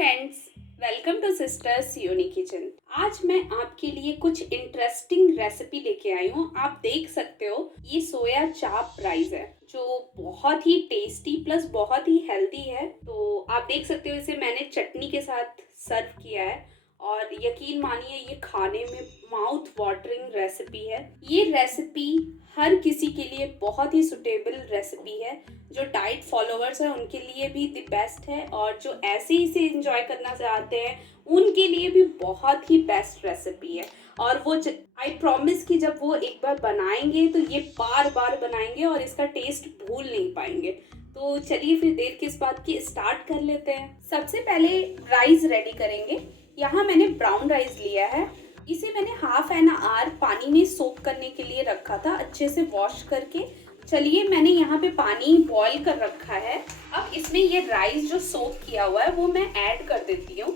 Friends, welcome two sisters unique kitchen. आज मैं आपके लिए कुछ इंटरेस्टिंग रेसिपी लेके आई हूँ। आप देख सकते हो ये सोया चाप राइस है जो बहुत ही टेस्टी प्लस बहुत ही हेल्दी है। तो आप देख सकते हो इसे मैंने चटनी के साथ सर्व किया है और यकीन मानिए ये खाने में माउथ वाटरिंग रेसिपी है। ये रेसिपी हर किसी के लिए बहुत ही सुटेबल रेसिपी है। जो डाइट फॉलोअर्स हैं उनके लिए भी द बेस्ट है और जो ऐसे ही इसे एंजॉय करना चाहते हैं उनके लिए भी बहुत ही बेस्ट रेसिपी है। और वो आई प्रॉमिस कि जब वो एक बार बनाएंगे तो ये बार बार बनाएंगे और इसका टेस्ट भूल नहीं पाएंगे। तो चलिए फिर देर किस बात की, स्टार्ट कर लेते हैं। सबसे पहले राइस रेडी करेंगे। यहाँ मैंने ब्राउन राइस लिया है। इसे मैंने हाफ एन आवर पानी में सोक करने के लिए रखा था, अच्छे से वॉश करके। चलिए मैंने यहाँ पे पानी बॉईल कर रखा है। अब इसमें ये राइस जो सोक किया हुआ है वो मैं ऐड कर देती हूँ।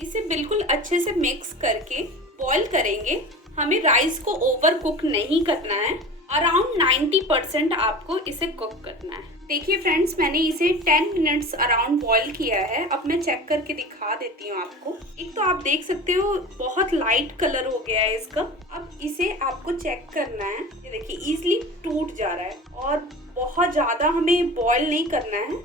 इसे बिल्कुल अच्छे से मिक्स करके बॉईल करेंगे। हमें राइस को ओवर कुक नहीं करना है, अराउंड 90% आपको इसे कुक करना है। देखिए फ्रेंड्स, मैंने इसे 10 मिनट्स अराउंड बॉईल किया है। अब मैं चेक करके दिखा देती हूँ आपको। एक तो आप देख सकते हो बहुत लाइट कलर हो गया है इसका। अब इसे आपको चेक करना है। ये देखिए इजीली टूट जा रहा है और बहुत ज्यादा हमें बॉईल नहीं करना है।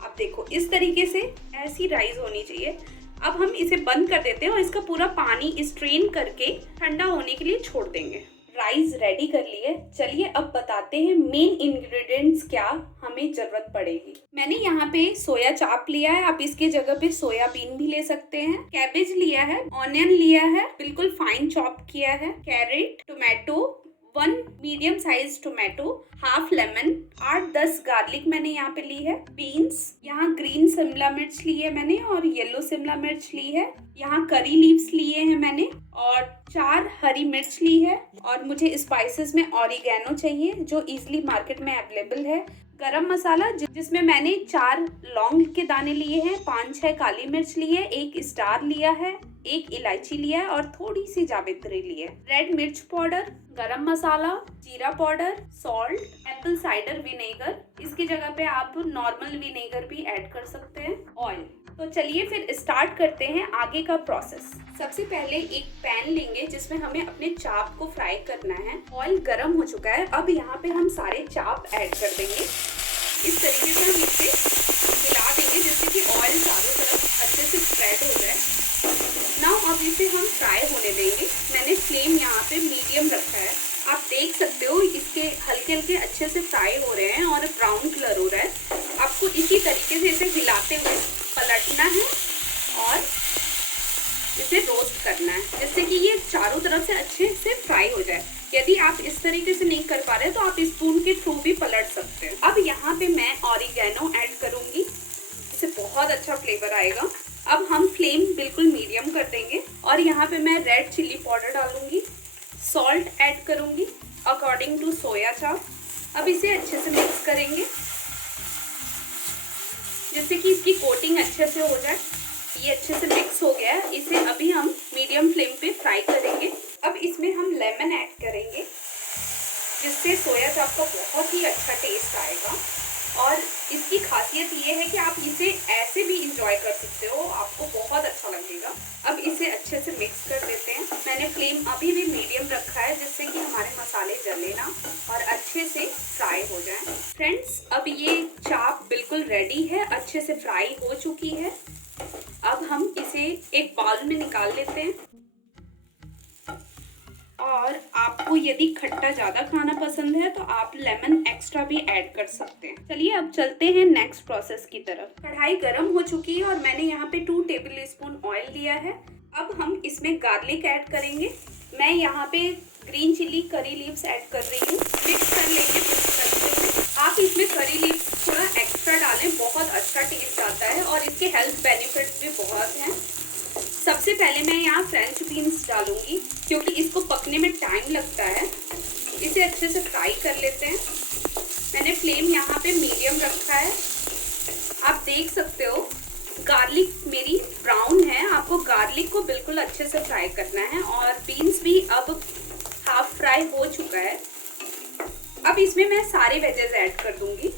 आप देखो इस तरीके से ऐसी राइस होनी चाहिए। अब हम इसे बंद कर देते हैं और इसका पूरा पानी स्ट्रेन करके ठंडा होने के लिए छोड़ देंगे। राइस रेडी कर लिए। चलिए अब बताते हैं मेन इंग्रेडिएंट्स क्या हमें जरूरत पड़ेगी। मैंने यहाँ पे सोया चाप लिया है, आप इसके जगह पे सोयाबीन भी ले सकते हैं। कैबेज लिया है, ऑनियन लिया है बिल्कुल फाइन चॉप किया है, carrot, tomato, 1 medium size tomato, half lemon, 8-10 garlic मैंने यहाँ पे ली है, बीन्स, यहाँ ग्रीन शिमला मिर्च ली है मैंने और येलो शिमला मिर्च ली है, यहाँ करी लीव्स लिए हैं मैंने और 4 हरी मिर्च ली है। और मुझे स्पाइसेस में ऑरिगेनो चाहिए जो इजीली मार्केट में अवेलेबल है। गरम मसाला जिसमें मैंने 4 लौंग के दाने लिए हैं, 5-6 काली मिर्च ली है, 1 स्टार लिया है, 1 इलायची लिया है और थोड़ी सी जावित्री ली है। रेड मिर्च पाउडर, गरम मसाला, जीरा powder, salt, Apple cider vinegar, इसकी जगह पे आप नॉर्मल विनेगर भी ऐड कर सकते हैं, ऑयल। तो चलिए फिर स्टार्ट करते हैं आगे का प्रोसेस। सबसे पहले एक पैन लेंगे जिसमें हमें अपने चाप को फ्राई करना है। ऑयल गरम हो चुका है। अब यहाँ पे हम सारे चाप ऐड कर देंगे। इस तरीके से हम इसे मिला देंगे जिससे कि ऑयल चारों तरफ अच्छे से स्प्रेड हो जाए। नाउ अब इसे हम फ्राई होने देंगे। मैंने फ्लेम यहाँ पे मीडियम रखा है। आप देख सकते हो इसके हल्के हल्के अच्छे से फ्राई हो रहे हैं और ब्राउन कलर हो रहा है। आपको इसी तरीके से इसे हिलाते हुए पलटना है और इसे रोस्ट करना है जिससे कि ये चारों तरफ से अच्छे से फ्राई हो जाए। यदि आप इस तरीके से नहीं कर पा रहे तो आप स्पून के थ्रू भी पलट सकते हैं। अब यहाँ पे मैं ऑरिगेनो ऐड करूंगी, इससे बहुत अच्छा फ्लेवर आएगा। अब हम फ्लेम बिल्कुल मीडियम कर देंगे और यहाँ पे मैं रेड चिल्ली पाउडर डालूंगी, सॉल्ट ऐड करूंगी अकॉर्डिंग टू सोया चाप। अब इसे अच्छे से मिक्स करेंगे जिससे कि इसकी कोटिंग अच्छे से हो जाए। ये अच्छे से मिक्स हो गया है। इसे अभी हम मीडियम फ्लेम पे फ्राई करेंगे। अब इसमें हम लेमन ऐड करेंगे जिससे सोया चाप का बहुत ही अच्छा टेस्ट आएगा। और इसकी खासियत ये है कि आप इसे ऐसे भी इंजॉय कर सकते हो, आपको बहुत अच्छा लगेगा। अब इसे अच्छे से मिक्स कर देते हैं। मैंने फ्लेम अभी भी मीडियम रखा है जिससे कि हमारे मसाले जले ना और अच्छे से फ्राई हो जाएं। फ्रेंड्स, अब ये चाप बिल्कुल रेडी है, अच्छे से फ्राई हो चुकी है। अब हम इसे एक बाउल में निकाल लेते हैं और आपको यदि खट्टा ज्यादा खाना पसंद है तो आप लेमन एक्स्ट्रा भी ऐड कर सकते हैं। चलिए अब चलते हैं नेक्स्ट प्रोसेस की तरफ। कढ़ाई गरम हो चुकी है और मैंने यहाँ पे 2 टेबल स्पून ऑयल लिया है। अब हम इसमें गार्लिक ऐड करेंगे। मैं यहाँ पे green chilli curry leaves add कर रही हूँ। मिक्स कर लेंगे। आप इसमें करी लीव्स थोड़ा एक्स्ट्रा डालें, बहुत अच्छा टेस्ट आता है और इसके हेल्थ बेनिफिट्स भी बहुत हैं। सबसे पहले मैं यहाँ फ्रेंच बीन्स डालूंगी क्योंकि इसको पकने में टाइम लगता है। इसे अच्छे से फ्राई कर लेते हैं। मैंने फ्लेम यहाँ पे मीडियम रखा है। आप देख सकते हो गार्लिक मेरी ब्राउन है। आपको गार्लिक को बिल्कुल अच्छे से फ्राई करना है और बीन्स भी अब हाफ फ्राई हो चुका है। अब इसमें मैं सारे वेजेस ऐड कर दूंगी।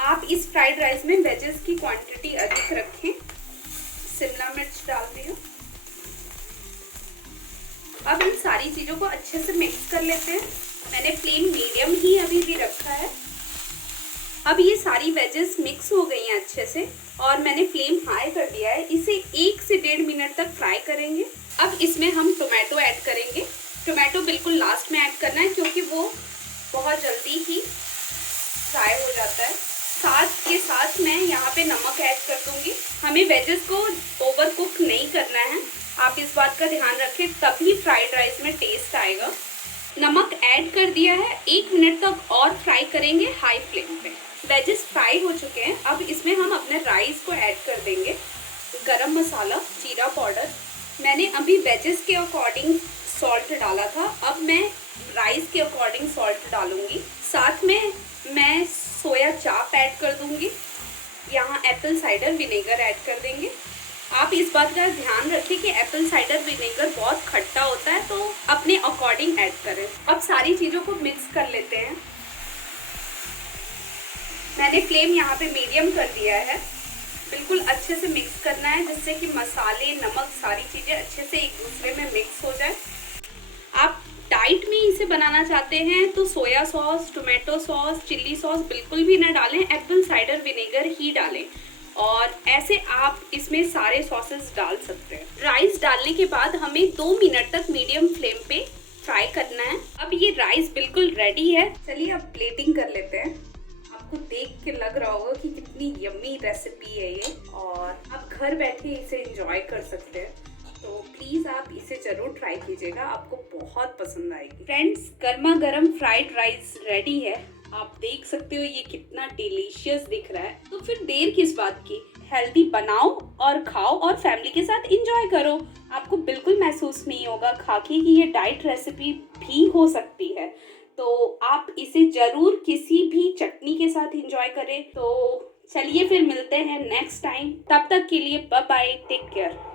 आप इस फ्राइड राइस में वेजेस की क्वांटिटी अधिक अच्छे से मिक्स कर लेते हैं। मैंने फ्लेम मीडियम ही अभी भी रखा है। अब ये सारी वेजेस मिक्स हो गई हैं अच्छे से और मैंने फ्लेम हाई कर दिया है। इसे 1 से 1.5 मिनट तक फ्राई करेंगे। अब इसमें हम टोमेटो ऐड करेंगे। टोमेटो बिल्कुल लास्ट में ऐड करना है क्योंकि वो बहुत जल्दी ही फ्राई हो जाता है। साथ के साथ मैं यहाँ पे नमक ऐड कर दूंगी। हमें वेजेस को ओवर कुक नहीं करना है, आप इस बात का ध्यान रखें, तभी फ्राइड राइस में टेस्ट आएगा। नमक ऐड कर दिया है। 1 मिनट तक और फ्राई करेंगे हाई फ्लेम पे। वेजेस फ्राई हो चुके हैं। अब इसमें हम अपने राइस को ऐड कर देंगे। गरम मसाला, जीरा पाउडर, मैंने अभी वेजेस के अकॉर्डिंग सॉल्ट डाला था, अब मैं राइस के अकॉर्डिंग सॉल्ट डालूंगी। साथ में मैं सोया चाप ऐड कर दूंगी। यहाँ एप्पल साइडर विनेगर ऐड कर देंगे। आप इस बात का ध्यान रखें कि एप्पल साइडर विनेगर बहुत खट्टा होता है, तो अपने अकॉर्डिंग ऐड करें। अब सारी चीज़ों को मिक्स कर लेते हैं। मैंने फ्लेम यहाँ पे मीडियम कर दिया है। बिल्कुल अच्छे से मिक्स करना है जिससे कि मसाले, नमक, सारी चीज़ें अच्छे से एक दूसरे में मिक्स हो जाए। आप डाइट में इसे बनाना चाहते हैं तो soya sauce, tomato sauce, chilli sauce बिल्कुल भी ना डालें, एप्पल साइडर विनेगर ही डालें। और ऐसे आप इसमें सारे सॉसेस डाल सकते हैं। राइस डालने के बाद हमें 2 मिनट तक मीडियम फ्लेम पे फ्राई करना है। अब ये राइस बिल्कुल रेडी है। चलिए अब प्लेटिंग कर लेते हैं। आपको देख के लग रहा होगा कि कितनी यम्मी रेसिपी है ये, और आप घर बैठे इसे एंजॉय कर सकते हैं। तो प्लीज आप इसे जरूर ट्राई कीजिएगा, आपको बहुत पसंद आएगी। फ्रेंड्स, गर्मा गर्म फ्राइड राइस रेडी है। आप देख सकते हो ये कितना डिलीशियस दिख रहा है। तो फिर देर किस बात की, हेल्दी बनाओ और खाओ और फैमिली के साथ एंजॉय करो। आपको बिल्कुल महसूस नहीं होगा खा के कि ये डाइट रेसिपी भी हो सकती है। तो आप इसे जरूर किसी भी चटनी के साथ एंजॉय करें। तो चलिए फिर मिलते हैं नेक्स्ट टाइम। तब तक के लिए बाय बाय, टेक केयर।